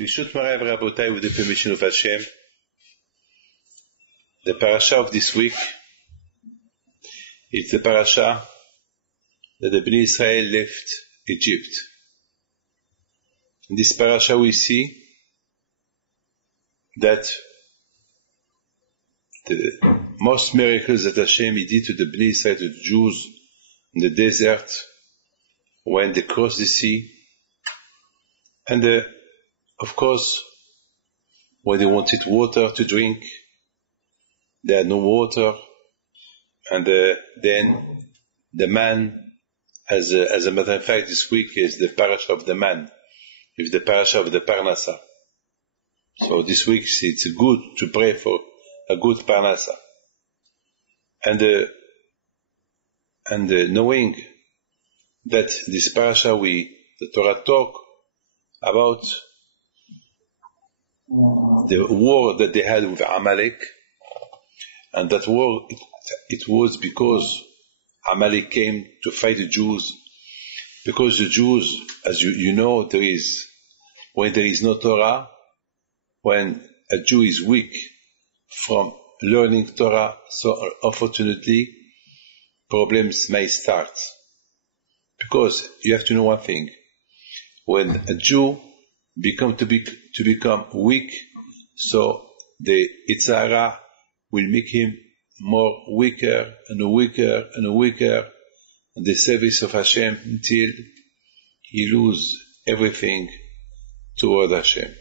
Bishut Marai Rabotai, with the permission of Hashem, the Parsha of this week is the Parsha that the Bnei Israel left Egypt. In this Parsha we see that the most miracles that Hashem did to the Bnei Israel, to the Jews in the desert, when they crossed the sea, and of course, when they wanted water to drink, they had no water, and then the man, as a matter of fact, this week is the Parsha of the man, it's the Parsha of the Parnasa. So this week it's good to pray for a good Parnasa. And knowing that this Parsha the Torah talk about the war that they had with Amalek, and that war, it was because Amalek came to fight the Jews, because the Jews, as you know, when there is no Torah, when a Jew is weak from learning Torah, so unfortunately, problems may start. Because you have to know one thing, when a Jew become weak, so the Itzara will make him more weaker and weaker and weaker in the service of Hashem until he lose everything toward Hashem.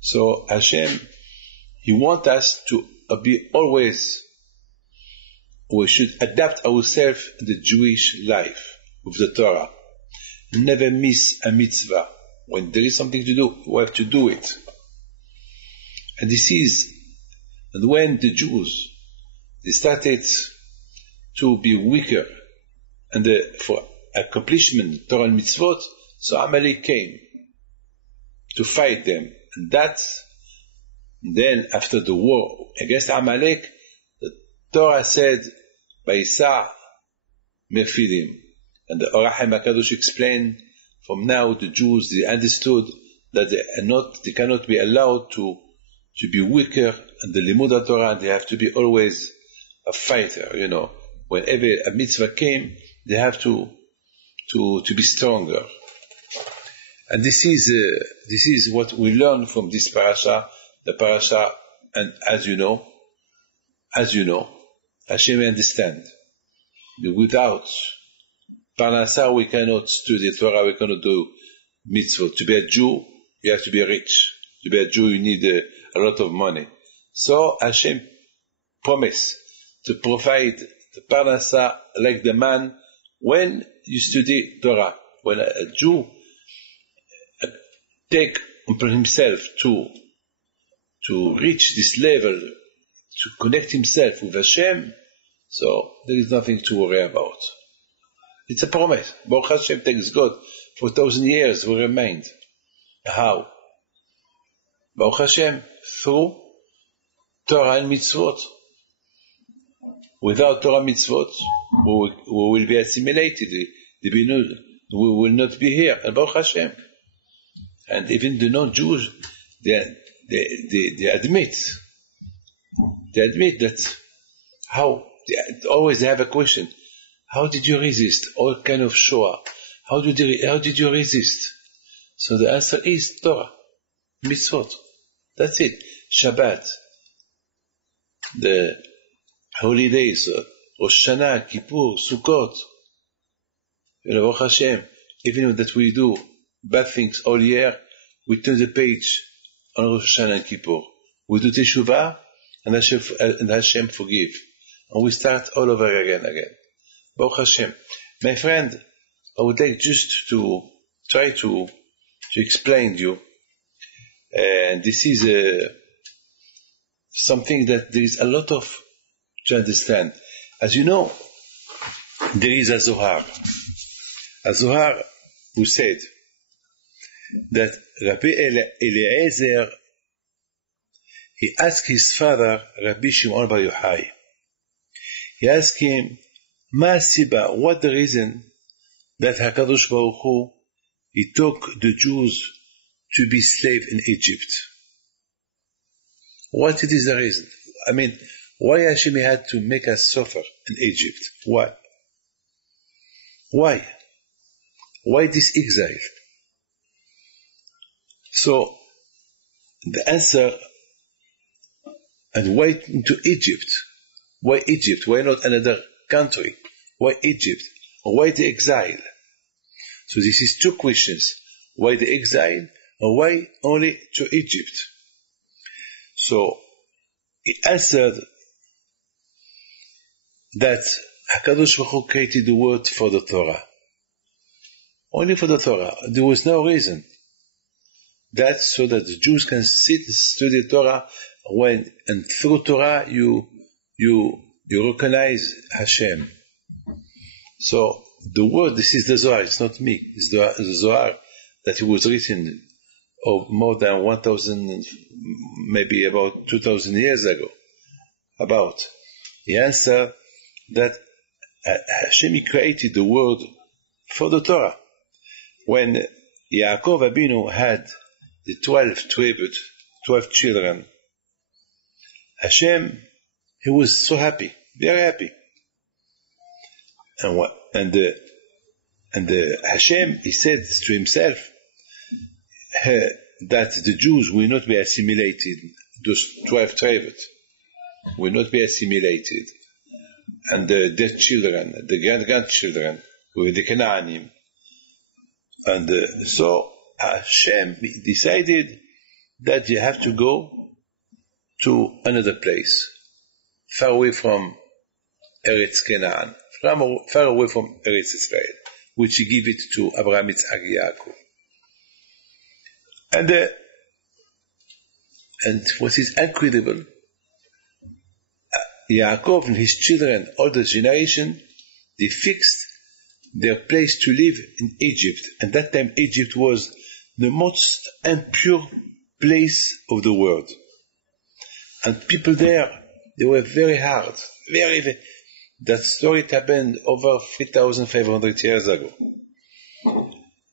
So Hashem, He wants us to be always, we should adapt ourselves to the Jewish life with the Torah. Never miss a mitzvah. When there is something to do, we have to do it. And when the Jews, they started to be weaker, and for accomplishment, Torah and mitzvot, so Amalek came to fight them. And then after the war against Amalek, the Torah said, Vayisa Mefidim. And the Or HaKadosh explained, from now the Jews, they understood that they cannot be allowed to be weaker in the Limud Torah, and they have to be always a fighter, Whenever a mitzvah came, they have to be stronger. And this is what we learn from this parasha, the parasha, and as you know, Hashem understand. Without Parnasa, we cannot study Torah, we cannot do mitzvot. To be a Jew, you have to be rich. To be a Jew, you need a lot of money. So Hashem promised to provide the Parnasa like the man when you study Torah. When a Jew take upon himself to reach this level, to connect himself with Hashem, so there is nothing to worry about. It's a promise. Baruch Hashem, thanks God, for 1,000 years we remained. How? Baruch Hashem, through Torah and mitzvot. Without Torah mitzvot, we will be assimilated. We will not be here. And Baruch Hashem. And even the non-Jews, they admit that always they have a question. How did you resist all kind of Shoah? How did you resist? So the answer is Torah, mitzvot. That's it. Shabbat, the holy days, Rosh Hashanah, Kippur, Sukkot. Baruch Hashem, even that we do bad things all year, we turn the page on Rosh Hashanah and Kippur. We do Teshuvah, and Hashem forgive. And we start all over again. Baruch Hashem. My friend, I would like just to try to explain to you, and this is something that there is a lot of to understand. As you know, there is a Zohar. A Zohar who said that Rabbi Eliezer, he asked his father, Rabbi Shimon Bar Yochai, he asked him, what the reason that HaKadosh Baruch Hu, he took the Jews to be slave in Egypt. What it is the reason? I mean, why Hashem had to make us suffer in Egypt? Why? Why? Why this exile? So, the answer, and why into Egypt? Why Egypt? Why not another country? Why Egypt? Why the exile? So this is two questions. Why the exile? Or why only to Egypt? So, he answered that HaKadosh Baruch Hu created the world for the Torah. Only for the Torah. There was no reason. That's so that the Jews can sit and study Torah and through Torah you recognize Hashem. So the word, this is the Zohar, it's not me. It's the Zohar that it was written more than 1,000, maybe about 2,000 years ago. About. He answered that Hashem created the world for the Torah. When Yaakov Abinu had the 12 children, Hashem, he was so happy, very happy. And Hashem, he said to himself that the Jews will not be assimilated, those 12 tribes will not be assimilated, and their children, the grandchildren, with the Canaanim. And so Hashem decided that you have to go to another place, far away from Eretz Canaan, far away from Eretz Israel, which he gave it to Abraham, Yitzhak, Yaakov. And what is incredible, Yaakov and his children, all the generation, they fixed their place to live in Egypt. And that time Egypt was the most impure place of the world. And people there, they were very hard, very. That story happened over 3,500 years ago.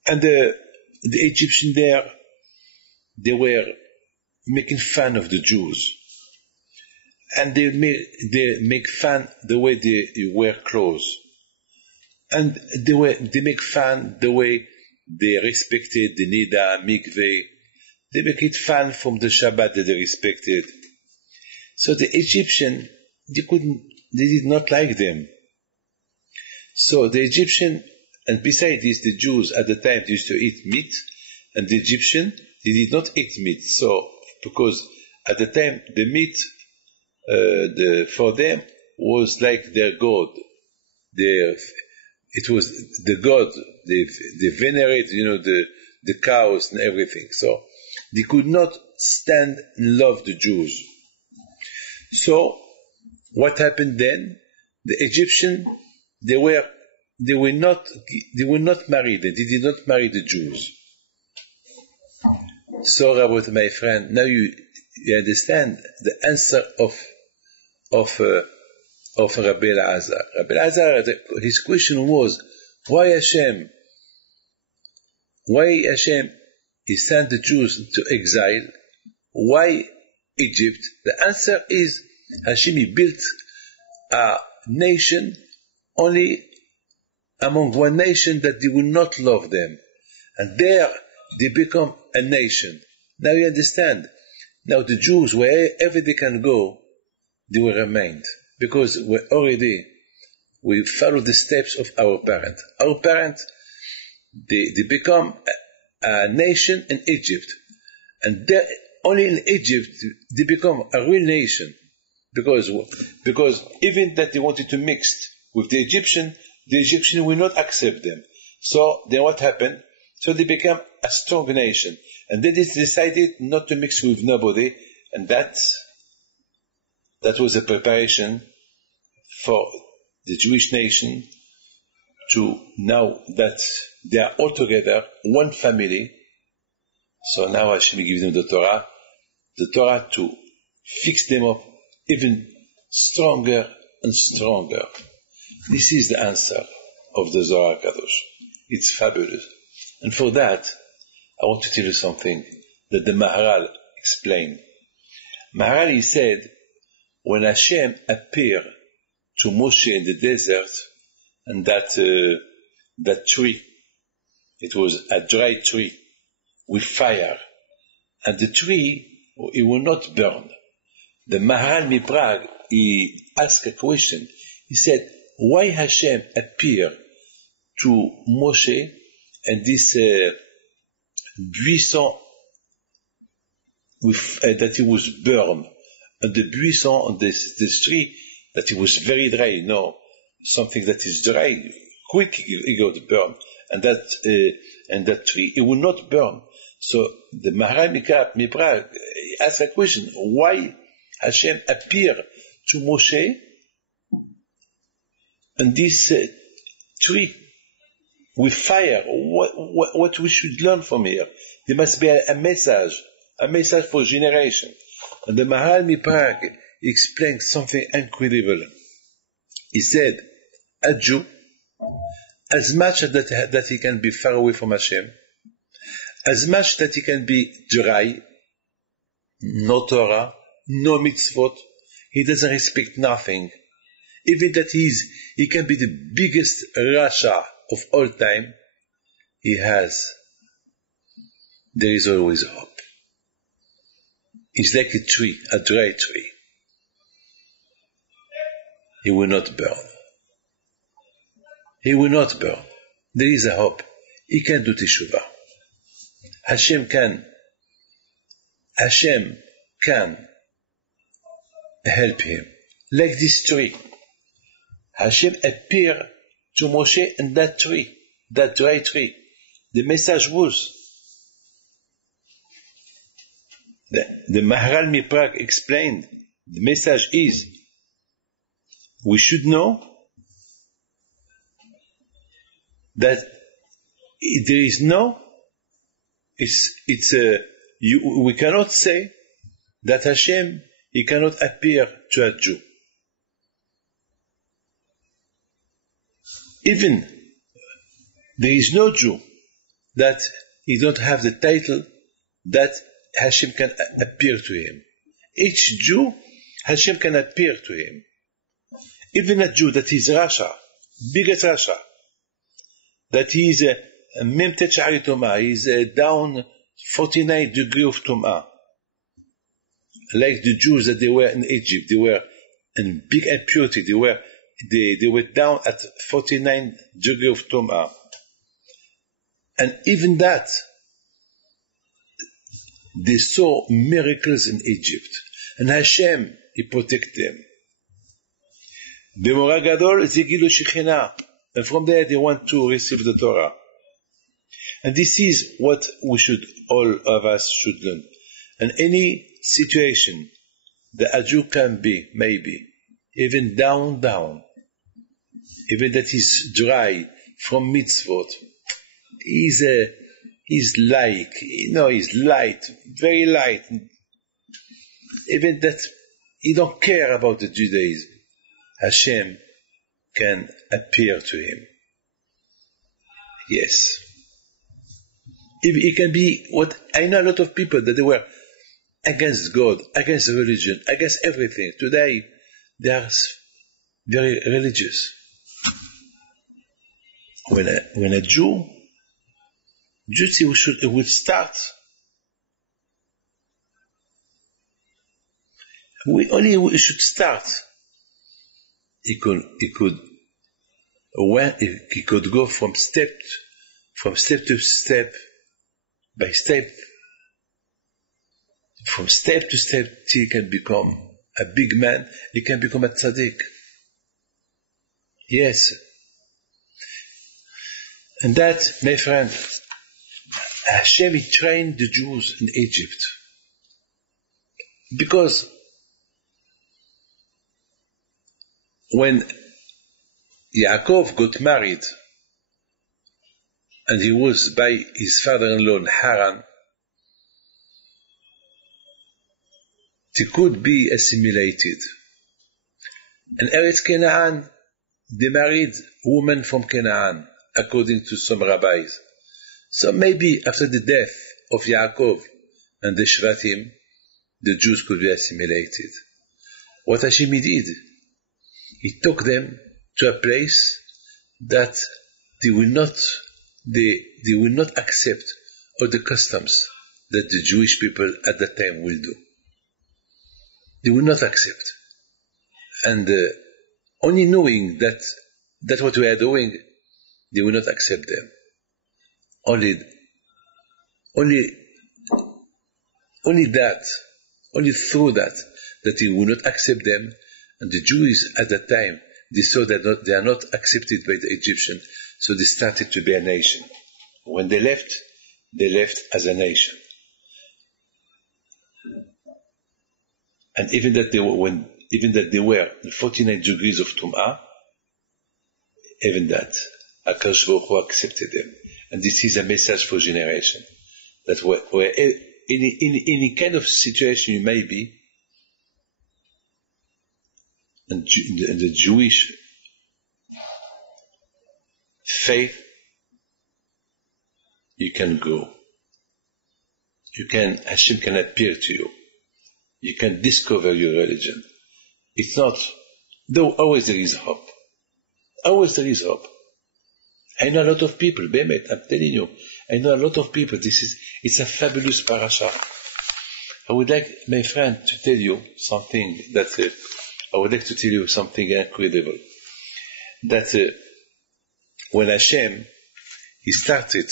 And the Egyptians there, they were making fun of the Jews. And they make fun the way they wear clothes. And they make fun the way they respected the Nida, Mikveh. They make it fun from the Shabbat that they respected. So the Egyptian, they did not like them. So the Egyptian, and besides this, the Jews at the time used to eat meat, and the Egyptian, they did not eat meat. So, because at the time, the meat, for them, was like their god. It was the god. They venerate, the cows and everything. So, they could not stand and love the Jews. So, what happened then? The Egyptians, they were not married. They did not marry the Jews. So, Rabbi, my friend, now you understand the answer of Rabbi Elazar. Rabbi Elazar, his question was, why Hashem he sent the Jews to exile? Why Egypt? The answer is Hashem built a nation only among one nation that they will not love them. And there they become a nation. Now you understand. Now the Jews, wherever they can go, they will remain. Because we follow the steps of our parents. Our parents, they become a nation in Egypt. And only in Egypt, they become a real nation. Because even that they wanted to mix with the Egyptian will not accept them. So then what happened? So they became a strong nation. And then they decided not to mix with nobody. And that was a preparation for the Jewish nation to, now that they are all together, one family. So now Hashem gives them the Torah to fix them up even stronger and stronger. This is the answer of the Zohar Kadosh. It's fabulous. And for that, I want to tell you something that the Maharal explained. Maharal, he said, when Hashem appeared to Moshe in the desert, and that tree, it was a dry tree with fire, and the tree, it will not burn. The Maharal Miprag, he asked a question. He said, why Hashem appeared to Moshe and this buisson with, that it was burned, and the buisson on this tree, that it was very dry, something that is dry, quick it got burned, and that tree, it will not burn. So the Maharal Miprag asked a question, why Hashem appeared to Moshe and this tree with fire? What we should learn from here? There must be a message for generation. And the Maharal Miprag explained something incredible. He said, a Jew, as much that he can be far away from Hashem, as much that he can be dry, no Torah, no mitzvot, he doesn't respect nothing. Even that he can be the biggest Rasha of all time, there is always hope. He's like a tree, a dry tree. He will not burn. He will not burn. There is a hope. He can do teshuvah. Hashem can help him. Like this tree. Hashem appeared to Moshe in that tree, that dry tree. The message was, the Maharal Miprag explained, the message is, we should know that there is we cannot say that Hashem, he cannot appear to a Jew. Even there is no Jew that he don't have the title that Hashem can appear to him. Each Jew, Hashem can appear to him. Even a Jew that is Rasha, biggest Rasha, that he is Memtet Sha'ari Tum'ah, he is down 49 degrees of Tum'ah. Like the Jews that they were in Egypt, they were in big impurity, they were down at 49 degrees of Tum'ah. And even that, they saw miracles in Egypt. And Hashem, he protected them. B'mora gadol ze gilu shechina. And from there they want to receive the Torah. And this is what all of us should learn. In any situation, the Jew can be, maybe, even down, even that is dry from mitzvot, he's like, he's light, very light. Even that he don't care about the Judaism, Hashem can appear to him. Yes. It can be what I know a lot of people that they were against God, against religion, against everything. Today they are very religious. When a Jew would start. We should start. He could go from step to step, by step, from step to step, till he can become a big man. He can become a tzaddik. Yes. And that, my friend, Hashem, he trained the Jews in Egypt. Because when Yaakov got married, and he was by his father-in-law in Haran, they could be assimilated. In Eretz Canaan, they married women from Canaan, according to some rabbis. So maybe after the death of Yaakov and the Shvatim, the Jews could be assimilated. What Hashem did, He took them to a place that they will not accept all the customs that the Jewish people at that time will do. They will not accept. And only knowing that that's what we are doing, they will not accept them. Only through that they will not accept them. And the Jews at that time, they saw that they are not accepted by the Egyptians, so they started to be a nation. When they left as a nation. And even that they were 49 degrees of Tum'ah, even that, HaKadosh Baruch Hu accepted them. And this is a message for generation. That where in any kind of situation you may be, and the Jewish faith, you can go. Hashem can appear to you. You can discover your religion. It's not, though always there is hope. Always there is hope. I know a lot of people, Bemet, I'm telling you, I know a lot of people. It's a fabulous parasha. I would like, my friend, to tell you something incredible. That when Hashem, he started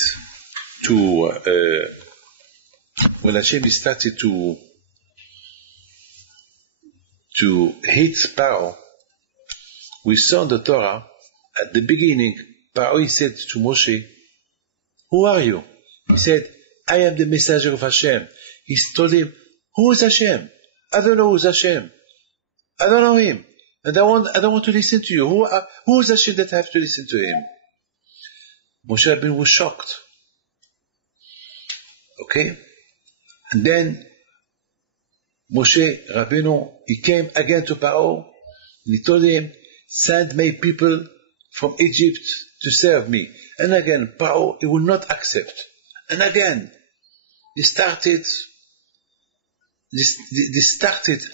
to hate Paro, we saw in the Torah, at the beginning, Paro, he said to Moshe, who are you? He said, I am the messenger of Hashem. He told him, who is Hashem? I don't know who's Hashem. I don't know him. And I don't want to listen to you. Who is Hashem that I have to listen to him? Moshe Rabbeinu was shocked. Okay? And then Moshe Rabbeinu, he came again to Paro, and he told him, send my people from Egypt to serve me. And again, Paro, he will not accept. And again, they started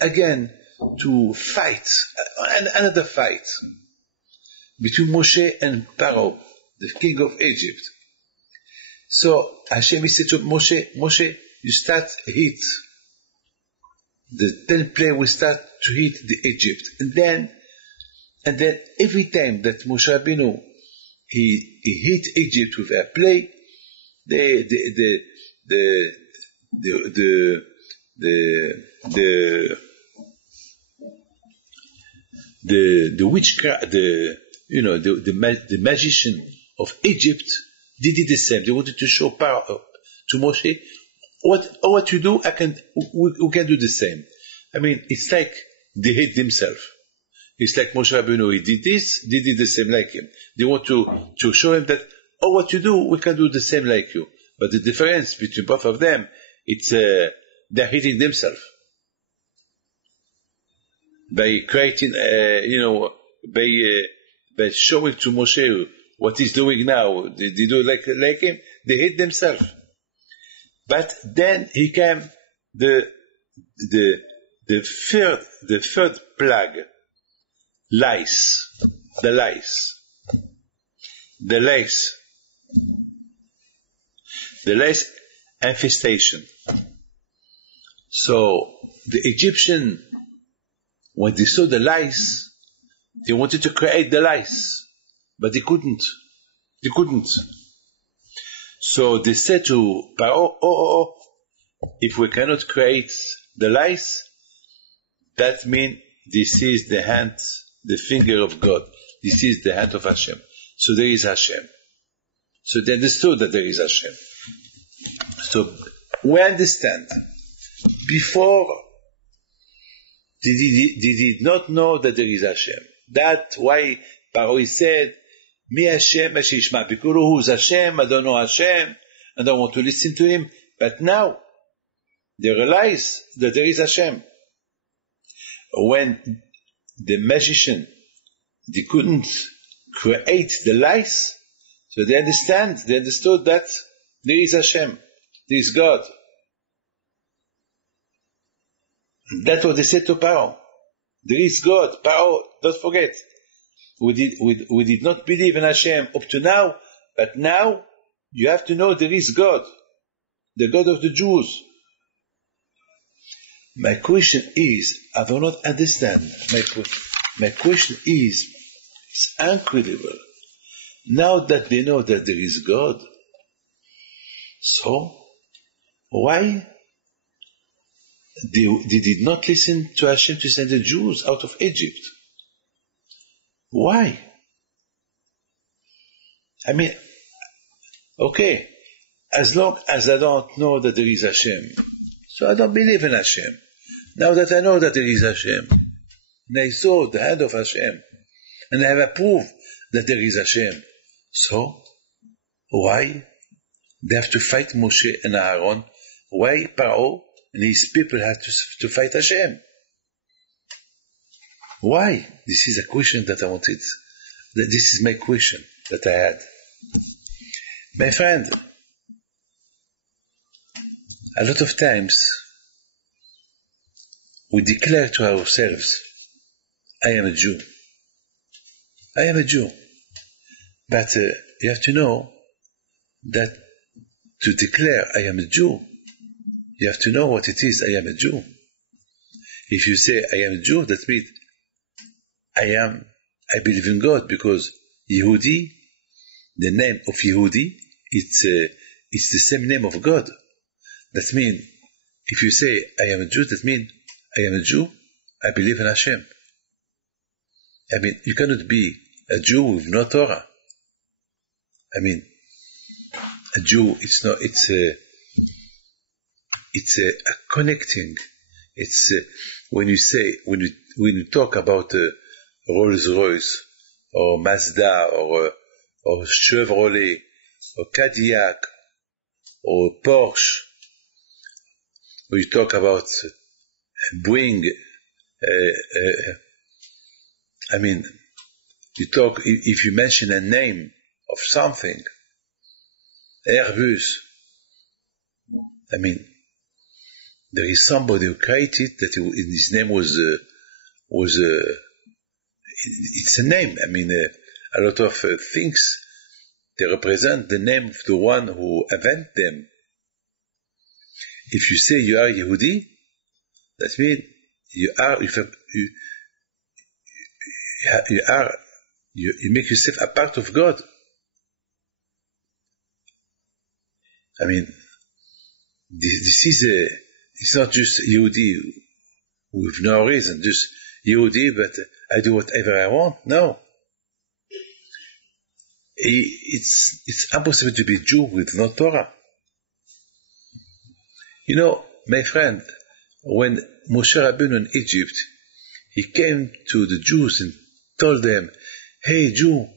again to fight, another fight between Moshe and Paro, the king of Egypt. So Hashem said to Moshe, you start hit. The 10 plague will start to hit the Egypt. And then every time that Moshe Rabbeinu, he hit Egypt with a plague, the witchcraft, the magician of Egypt, they did the same. They wanted to show power to Moshe. What you do, we can do the same. I mean, it's like they hate themselves. It's like Moshe Rabbeinu, he did this, they did the same like him. They want to show him that, what you do, we can do the same like you. But the difference between both of them, it's they're hating themselves. By creating, by showing to Moshe what he's doing now, they do like him, they hate themselves. But then he came the third plague, lice, the lice infestation. So the Egyptian, when they saw the lice, they wanted to create the lice, but they couldn't. So they said to Paro, if we cannot create the lice, that means this is the hand, the finger of God. This is the hand of Hashem. So there is Hashem. So they understood that there is Hashem. So we understand. Before, they did not know that there is Hashem. That's why Paro said, Mi Hashem Ashishma, because who's Hashem? I don't know Hashem. I don't want to listen to him. But now, they realize that there is Hashem. When the magician, they couldn't create the lice, so they understood that There is Hashem. There is God. That's what they said to Paro. There is God. Paro, don't forget. We did not believe in Hashem up to now, but now you have to know there is God. The God of the Jews. My question is, I do not understand. My question is, it's incredible. Now that they know that there is God, so why they did not listen to Hashem to send the Jews out of Egypt? Why? I mean, okay, as long as I don't know that there is Hashem, so I don't believe in Hashem. Now that I know that there is Hashem, and I saw the hand of Hashem, and I have approved that there is Hashem, so why they have to fight Moshe and Aaron? Why Paro and his people have to fight Hashem? Why? This is a question that I wanted. This is my question that I had. My friend, a lot of times we declare to ourselves, I am a Jew. I am a Jew. But you have to know that to declare I am a Jew, you have to know what it is, I am a Jew. If you say I am a Jew, that means I believe in God, because Yehudi, the name of Yehudi, it's the same name of God. That means, if you say I am a Jew, that means I am a Jew, I believe in Hashem. I mean, you cannot be a Jew with no Torah. I mean, a Jew, it's a connecting. It's when you talk about Rolls Royce or Mazda or Chevrolet or Cadillac or Porsche, or you talk about Boeing. I mean, if you mention a name of something, Airbus, I mean, there is somebody who created that his name was it's a name. I mean, a lot of things, they represent the name of the one who invented them. If you say you are Yehudi, that means you make yourself a part of God. I mean, it's not just Yehudi with no reason, just Yehudi, but I do whatever I want. No. It's impossible to be Jew with no Torah. You know, my friend, when Moshe Rabbeinu in Egypt, he came to the Jews and told them, hey Jew,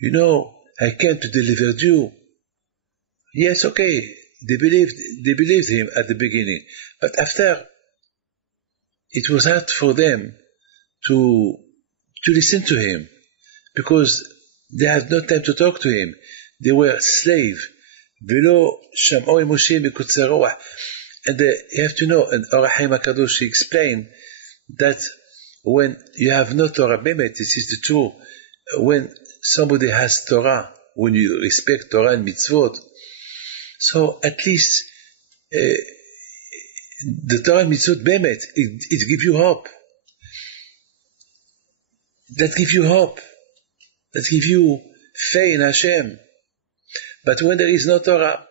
you know, I came to deliver you. Yes, okay, they believed him at the beginning, but after, it was hard for them to listen to him, because they had no time to talk to him. They were slaves. Below Sham'oi Moshe Mikutzer Roach. And you have to know, and Or HaChaim HaKadosh explained that when you have no Torah Bemet, this is the truth. When somebody has Torah, when you respect Torah and mitzvot, so at least the Torah and mitzvot Bemet, it gives you hope. That gives you hope. That gives you faith in Hashem. But when there is no Torah,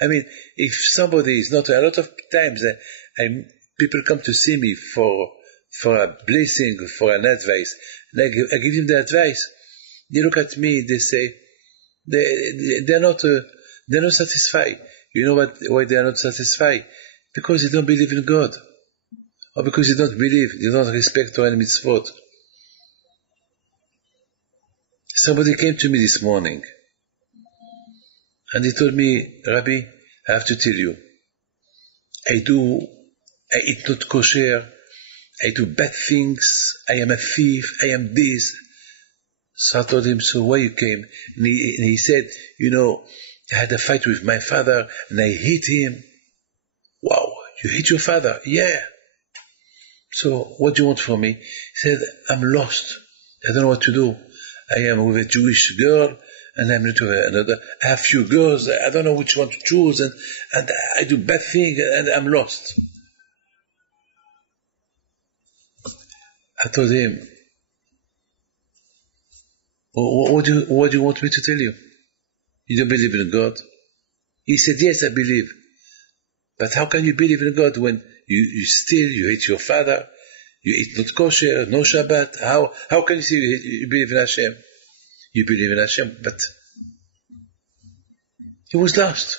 I mean, if somebody is not, a lot of times people come to see me for a blessing, for an advice, and I give them the advice. They look at me, they say, they're not satisfied. You know why they are not satisfied? Because they don't believe in God. Or because they don't respect Torah and mitzvot. Somebody came to me this morning, and he told me, Rabbi, I have to tell you, I eat not kosher, I do bad things, I am a thief, I am this. So I told him, so why you came? And he said, you know, I had a fight with my father and I hit him. Wow, you hit your father? Yeah. So what do you want from me? He said, I'm lost. I don't know what to do. I am with a Jewish girl and I'm with another. I have few girls. I don't know which one to choose and I do bad things and I'm lost. I told him, what do you want me to tell you? You don't believe in God? He said, yes, I believe. But how can you believe in God when you steal, you hate your father, you eat not kosher, no Shabbat? How can you say you believe in Hashem? You believe in Hashem, but he was lost.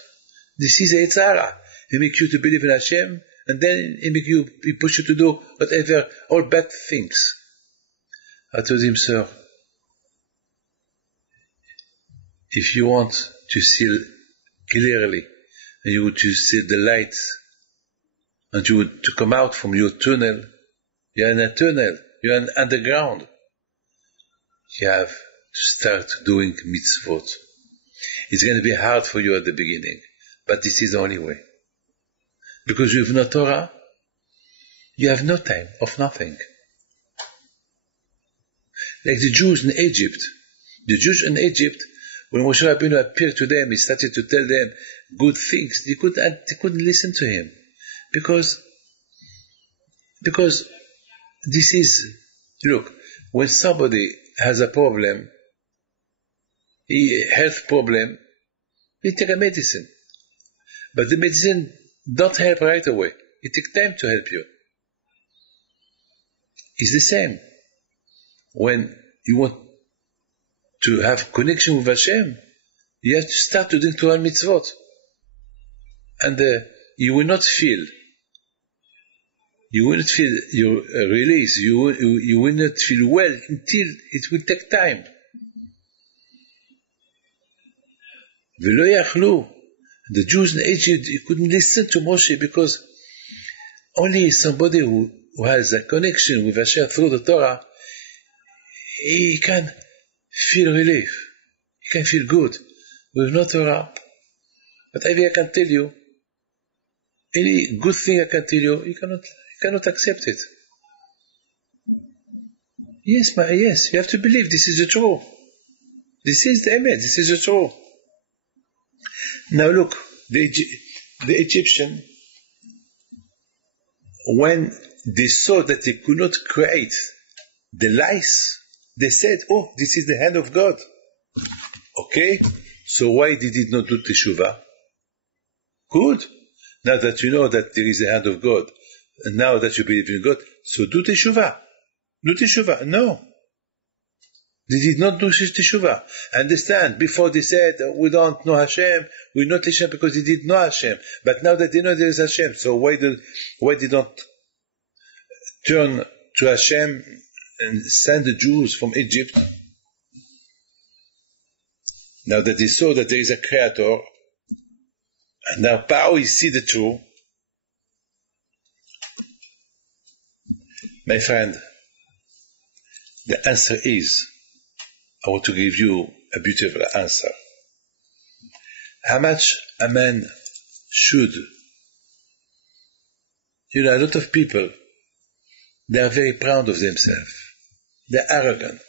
This is a Yitzhara. He makes you to believe in Hashem, and then he push you to do whatever, all bad things. I told him, sir, if you want to see clearly, and you want to see the light, and you want to come out from your tunnel, you're in a tunnel, you're in underground. You have to start doing mitzvot. It's going to be hard for you at the beginning, but this is the only way. Because you have no Torah, you have no time of nothing. Like the Jews in Egypt. The Jews in Egypt, when Moshe Rabbeinu appeared to them, he started to tell them good things. They couldn't listen to him. Because this is, look, when somebody has a problem, a health problem, they take a medicine. But the medicine don't help right away. It takes time to help you. It's the same. When you want to have connection with Hashem, you have to start to do Torah mitzvot. And you will not feel your release, you will not feel well until it will take time. ולא יכלו. The Jews in Egypt couldn't listen to Moshe because only somebody who has a connection with Hashem through the Torah, he can feel relief. He can feel good. With no Torah, whatever I can tell you, any good thing I can tell you, you cannot accept it. Yes, you have to believe this is the truth. This is the Emet, this is the truth. Now look, the Egyptian, when they saw that they could not create the lice, they said, oh, this is the hand of God. Okay, so why did it not do teshuvah? Good. Now that you know that there is the hand of God, and now that you believe in God, so do teshuvah. Do teshuvah. No. They did not do teshuvah. Understand, before they said, we don't know Hashem, we know Hashem because they didn't know Hashem. But now that they know there is Hashem, so why they don't turn to Hashem and send the Jews from Egypt? Now that they saw that there is a Creator, and now Paro is see the truth. My friend, the answer is, I want to give you a beautiful answer. How much a man should, a lot of people, they are very proud of themselves. They're arrogant.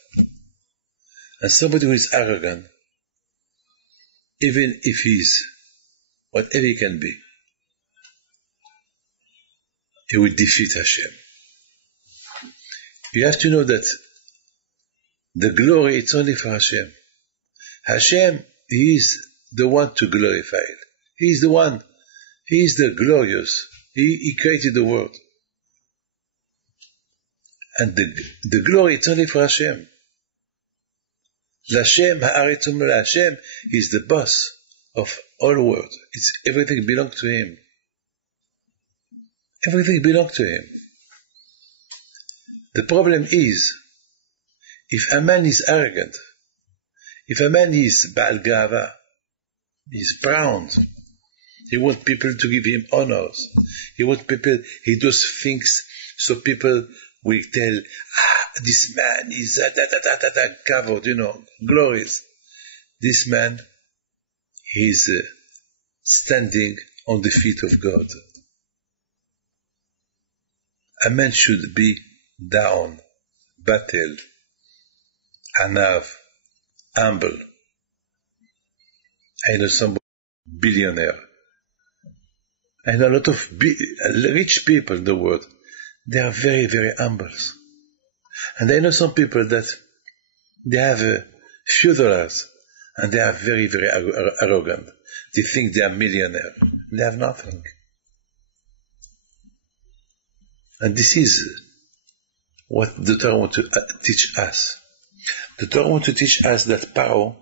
And somebody who is arrogant, even if he's whatever he can be, he will defeat Hashem. You have to know that the glory, it's only for Hashem. Hashem, He is the one to glorify. He is the one, He is the glorious. He created the world. And the glory, it's only for Hashem. L'Hashem ha'aretz umla. Hashem is the boss of all the world. Everything belongs to Him. Everything belongs to Him. The problem is, if a man is arrogant, if a man is Baal Gava, he's proud, he wants people to give him honors, he does things so people will tell, this man is covered, glorious. This man, he's standing on the feet of God. A man should be down, battle, anav, humble. I know some billionaire. I know a lot of rich people in the world. They are very, very humble. And I know some people that they have a few dollars and they are very, very arrogant. They think they are millionaires. They have nothing. And this is what the Torah wants to teach us. The Torah wants to teach us that Paro,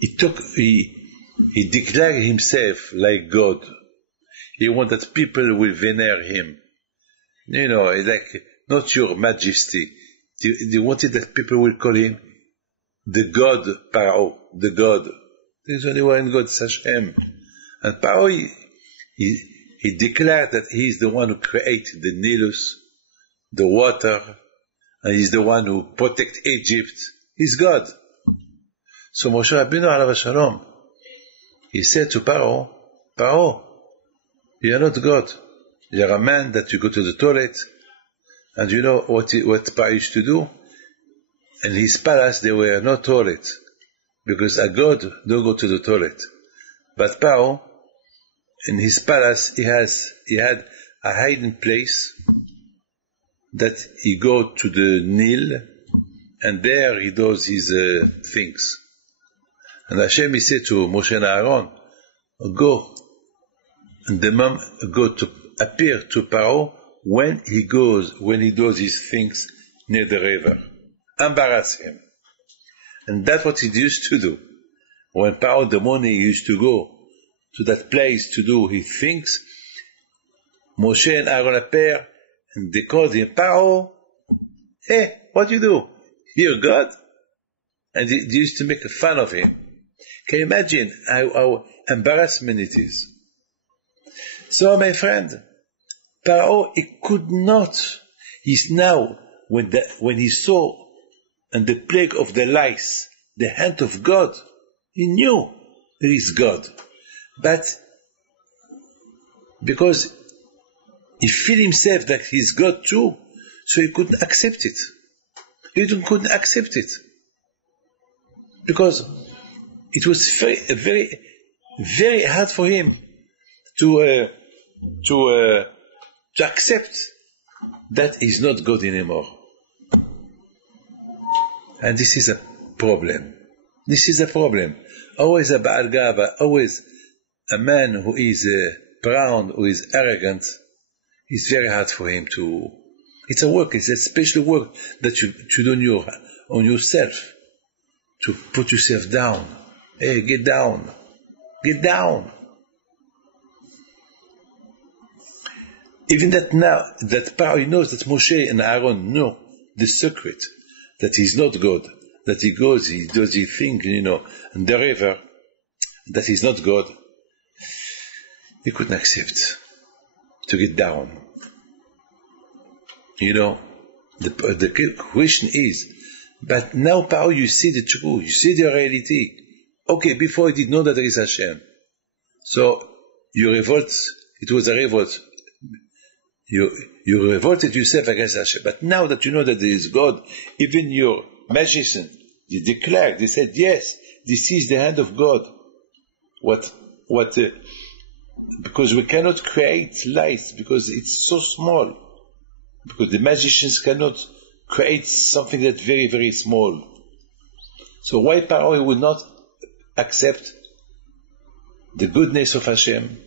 he declared himself like God. He wanted that people will venerate him. You know, like, not your majesty. They wanted that people will call him the God Paro, the God. There's only one God, it's Hashem. And Paro, he declared that he is the one who created the Nilus, the water, and he's the one who protects Egypt. He's God. So Moshe Rabbeinu alav shalom, he said to Paro, Paro, you are not God. You are a man that you go to the toilet, and you know what Paro used to do? In his palace there were no toilet, because a God don't go to the toilet. But Paro, in his palace, he had a hiding place that he go to the Nile, and there he does his things. And Hashem, he said to Moshe and Aaron, go, and the mom go to appear to Paro when he does his things near the river. Embarrass him. And that's what he used to do. When Paro in the morning used to go to that place to do his things, Moshe and Aaron appear, and they called him, Paro, hey, what do you do? You're God? And they used to make fun of him. Can you imagine how embarrassment it is? So, my friend, Paro, he could not. He's now, when he saw and the plague of the lice, the hand of God, he knew there is God. But because he feel himself that he's God too, so he couldn't accept it. He couldn't accept it. Because it was very, very hard for him to accept that he's not God anymore. And this is a problem. This is a problem. Always a Baal Gava, always a man who is proud, who is arrogant, it's very hard for him to... It's a work, it's a special work that you do on yourself, to put yourself down. Hey, get down. Get down. Even that now, that Paro knows that Moshe and Aaron know the secret, that he's not God, that he goes, he does his thing, in the river, that he's not God. He couldn't accept to get down. The question is, but now, Paro, you see the truth, you see the reality. Okay, before you did know that there is Hashem. So, you revolt, it was a revolt. You revolted yourself against Hashem. But now that you know that there is God, even your magician, they declared, they said, yes, this is the hand of God. Because we cannot create light, because it's so small. Because the magicians cannot create something that's very, very small. So why Paro would not accept the goodness of Hashem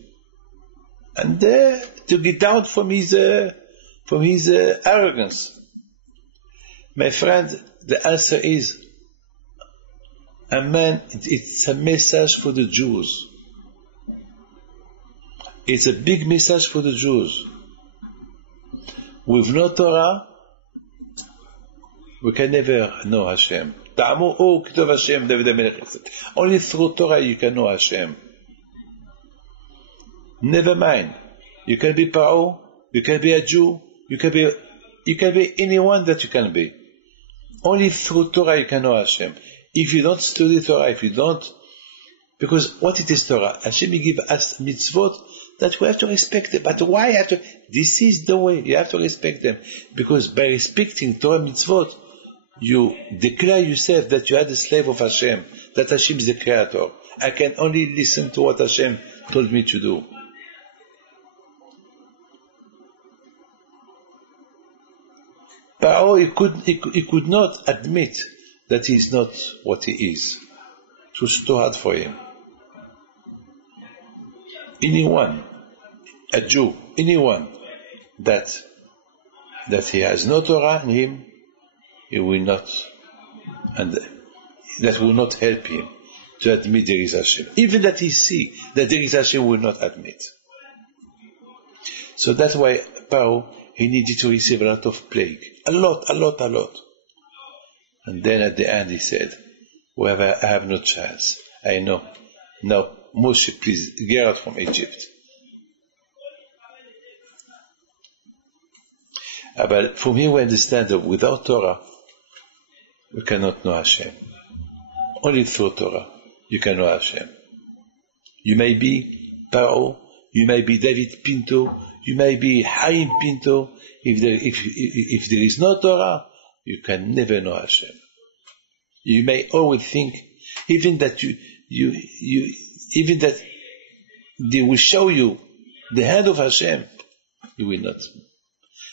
and to get down from his arrogance? My friend, the answer is, it's a message for the Jews. It's a big message for the Jews. With no Torah, we can never know Hashem. Only through Torah you can know Hashem. Never mind. You can be Paro, you can be a Jew, you can be anyone that you can be. Only through Torah you can know Hashem. If you don't study Torah, if you don't, because what it is Torah? Hashem give us mitzvot that we have to respect them. But why have to? This is the way. You have to respect them. Because by respecting Torah mitzvot, you declare yourself that you are the slave of Hashem, that Hashem is the creator. I can only listen to what Hashem told me to do. Paro, he could not admit that he is not what he is. It was too hard for him. Anyone, a Jew, anyone that he has no Torah in him, he will not, and that will not help him to admit there is Hashem. Even that he see that there is Hashem will not admit. So that's why Paro, he needed to receive a lot of plague. A lot. And then at the end he said, well, I have no chance. I know. Now, Moshe, please, get out from Egypt. But from here we understand that without Torah, we cannot know Hashem. Only through Torah, you can know Hashem. You may be Paro, you may be David Pinto, you may be Chaim Pinto. If there is no Torah, you can never know Hashem. You may always think, even that even that they will show you the hand of Hashem, you will not.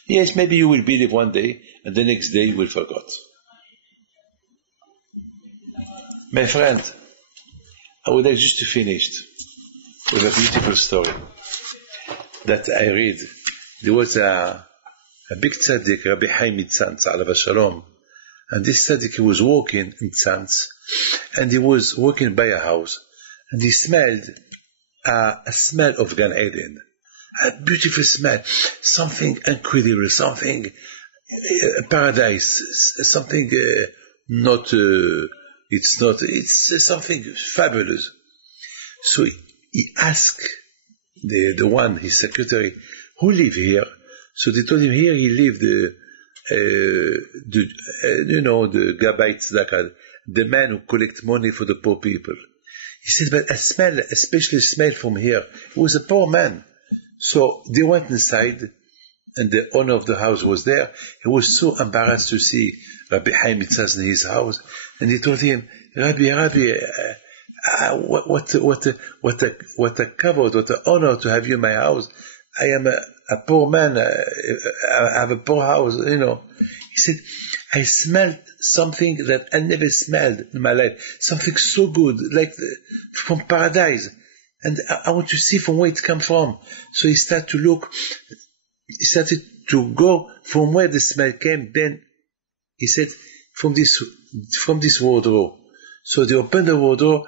Yes, maybe you will believe one day, and the next day you will forget. My friend, I would like just to finish with a beautiful story that I read. There was a big tzaddik, Rabbi Chaim Tzantz, alav shalom, and this tzaddik, he was walking in Tzantz, and he was walking by a house, and he smelled a smell of Gan Eden, a beautiful smell, something incredible, something paradise, something it's something fabulous. So he asked the one, his secretary, who live here? So they told him here he lived the Gabbai Tzedakah, the man who collects money for the poor people. He said, but I smell, especially smell from here. He was a poor man. So they went inside, and the owner of the house was there. He was so embarrassed to see Rabbi Chaim Tzantz in his house, and he told him, Rabbi, what a kavod, what an honor to have you in my house. I am a poor man. I have a poor house, He said, I smelled something that I never smelled in my life. Something so good, like from paradise. And I want to see from where it comes from. So he started to look. He started to go from where the smell came. Then he said, from this wardrobe. So they opened the wardrobe,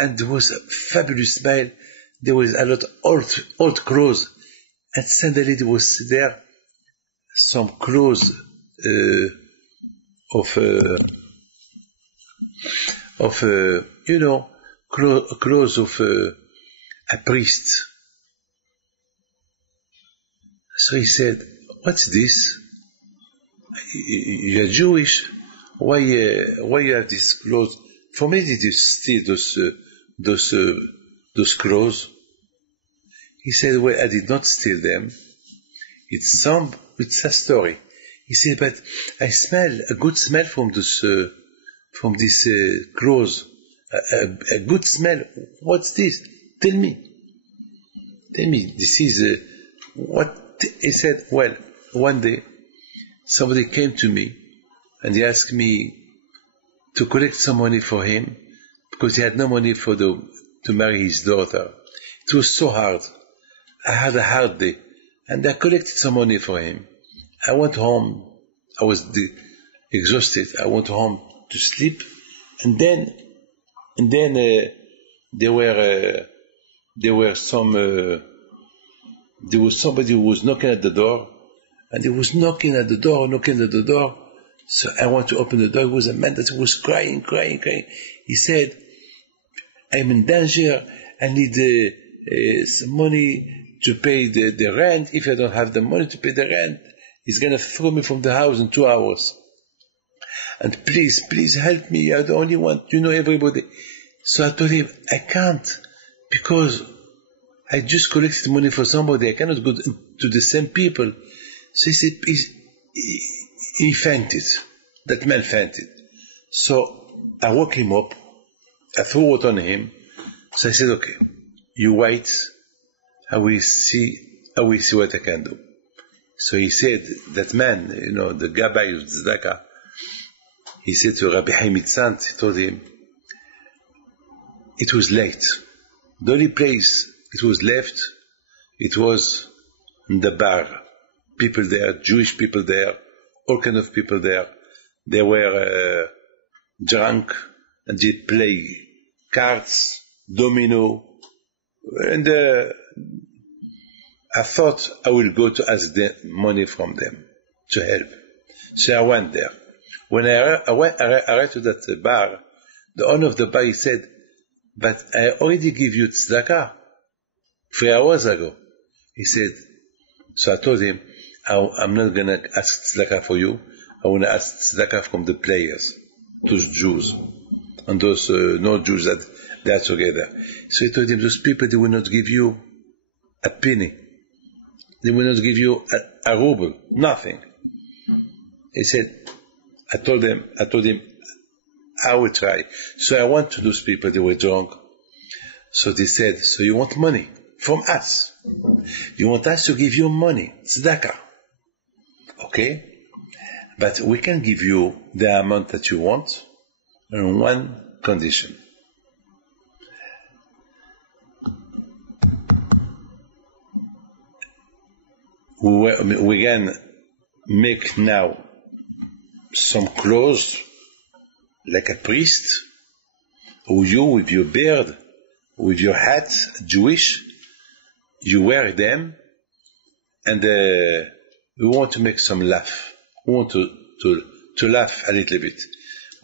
and there was a fabulous smell. There was a lot of old clothes. And suddenly there was there some clothes clothes of a priest. So he said, what's this? You're Jewish. Why you have these clothes? For me, did you steal those clothes? He said, well, I did not steal them. It's a story. He said, but I smell a good smell from this clothes. A good smell. What's this? Tell me. This is what he said. Well, one day somebody came to me and he asked me to collect some money for him because he had no money to marry his daughter. It was so hard. I had a hard day, and I collected some money for him. I went home. I was exhausted. I went home to sleep, and then there was somebody who was knocking at the door, and he was knocking at the door. So I went to open the door. It was a man that was crying. He said, I'm in danger. I need some money to pay the rent. If I don't have the money to pay the rent, he's going to throw me from the house in 2 hours. and please help me. You're the only one. You know everybody. So I told him, I can't, because I just collected money for somebody. I cannot go to the same people. So he said, he fainted. That man fainted. So I woke him up. I threw water on him. So I said, okay, you wait. I will see what I can do. So he said, that man, the Gabbai of Tzedakah, he said to Rabbi Haim Itzant, he told him, it was late. The only place it was left, it was in the bar. People there, Jewish people there, all kind of people there. They were drunk, and they play cards, domino, and I thought I will go to ask them money from them to help. So I went there. When I arrived to that bar, the owner of the bar, he said, but I already give you tzedakah 3 hours ago. He said, so I told him, I'm not going to ask tzedakah for you. I want to ask tzedakah from the players, those Jews, and those non-Jews that they are together. So he told him, those people, they will not give you a penny. They will not give you a ruble, nothing. He said, I told him, I will try. So I went to those people, they were drunk. So they said, so you want money from us? You want us to give you money, tzedakah? Okay, but we can give you the amount that you want on one condition. We can make now some clothes like a priest, or you with your beard, with your hat, Jewish, you wear them, and we want to make some laugh. We want to laugh a little bit.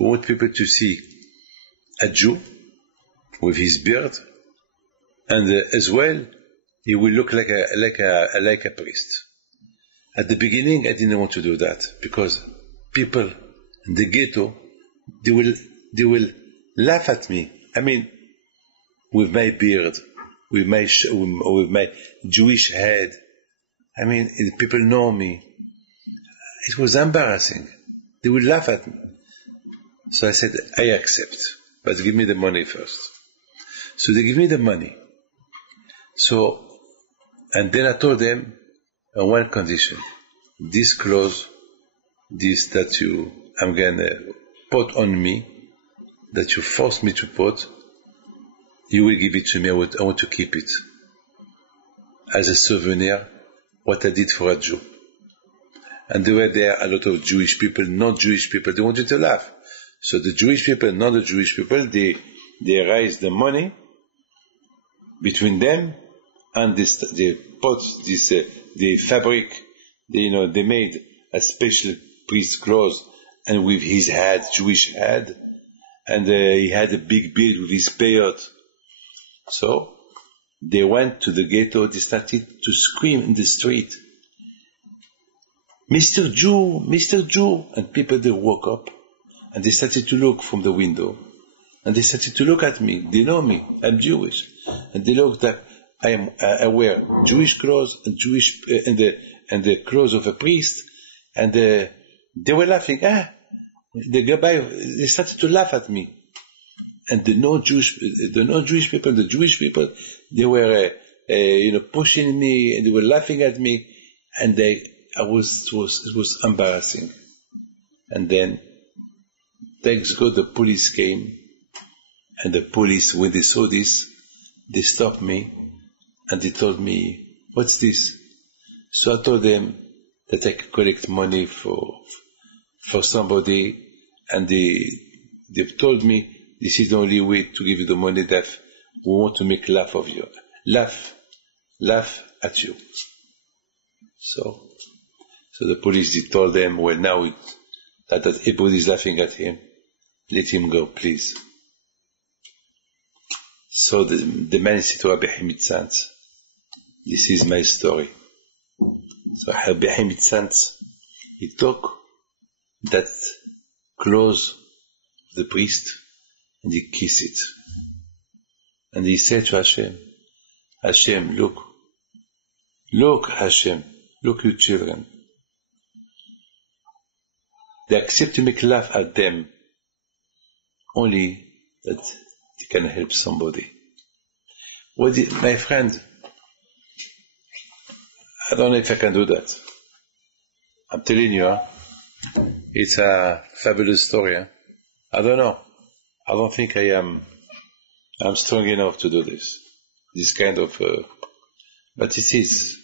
We want people to see a Jew with his beard, and as well, he will look like a priest. At the beginning, I didn't want to do that because people in the ghetto, they will laugh at me. I mean, with my beard, with my Jewish head. I mean, people know me. It was embarrassing. They would laugh at me. So I said, I accept, but give me the money first. So they give me the money. So, and then I told them on one condition: this clothes, this that I'm gonna put on me, that you force me to put, you will give it to me. I want to keep it as a souvenir, what I did for a Jew. And there were there a lot of Jewish people, not Jewish people. They wanted to laugh. So the Jewish people, not the Jewish people, they raised the money between them, and they put this, the fabric. They made a special priest clothes, and with his head, Jewish head, and he had a big beard with his beard. So they went to the ghetto. They started to scream in the street, Mr. Jew, Mr. Jew. And people, they woke up and they started to look from the window, and they started to look at me. They know me, I'm Jewish, and they looked at I wear Jewish clothes and and the clothes of a priest, and they were laughing. The Gabbai, they started to laugh at me, and the non-Jewish people, the Jewish people, they were pushing me, and they were laughing at me, and it was embarrassing. And then, thanks God, the police came, and the police, when they saw this, they stopped me, and they told me, what's this? So I told them that I could collect money for somebody, and they've told me, this is the only way to give you the money, that we want to make laugh at you. So the police told them, well, now that everybody is laughing at him, let him go, please. So the man said to Rabbi Hamid Sant, this is my story. So Rabbi Hamid Sant, he took that close the priest, and he kissed it. And he said to Hashem, Hashem, look, Hashem, look your children. They accept to make laugh at them, only that they can help somebody. My friend, I don't know if I can do that. I'm telling you, it's a fabulous story. I don't know. I don't think I'm strong enough to do this kind of, but it is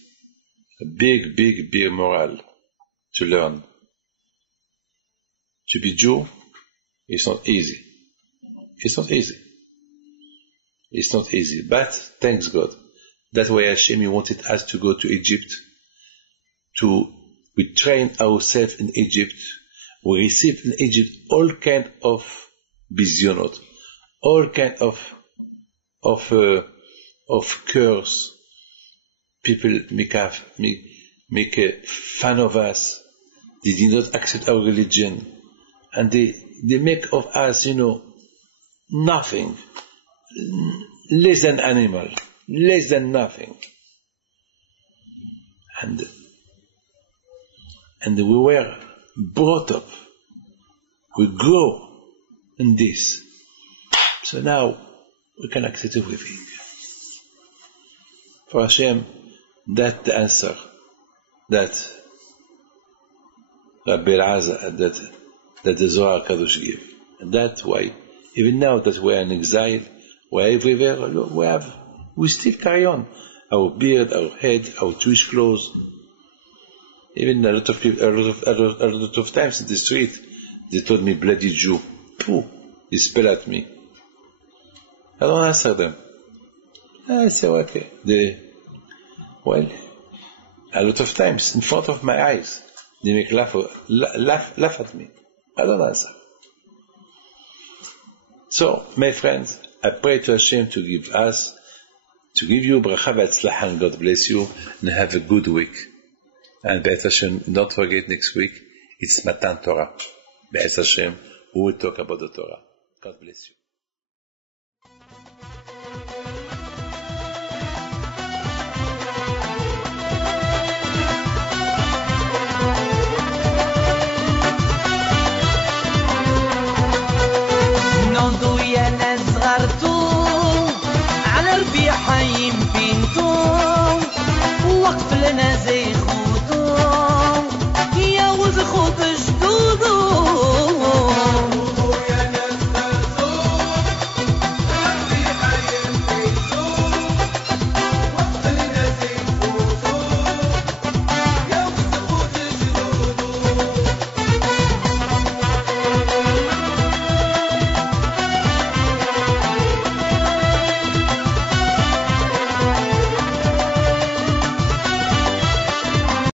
a big moral to learn. To be Jew, it's not easy. It's not easy, but thanks God. That's why Hashem, He wanted us to go to Egypt. We train ourselves in Egypt. We receive in Egypt all kind of bizyonot, all kind of curse. People make fun of us. They did not accept our religion, and they make of us, nothing, less than animal, less than nothing. And we were brought up, we grow in this. So now we can accept everything. For Hashem, that's the answer that Rabbi Elazar, that the Zohar Kadosh gave. And that's why, even now that we are in exile, we are everywhere, we still carry on. Our beard, our head, our Jewish clothes. Even a lot of times in the street, they told me, bloody Jew. Pooh, they spell at me. I don't answer them. I say, okay. A lot of times, in front of my eyes, they make laugh at me. I don't answer. So, my friends, I pray to Hashem to give you bracha v'atzlacha, and God bless you, and have a good week. And Be'ez Hashem, don't forget next week, it's Matan Torah. Be'ez Hashem, we will talk about the Torah. God bless you.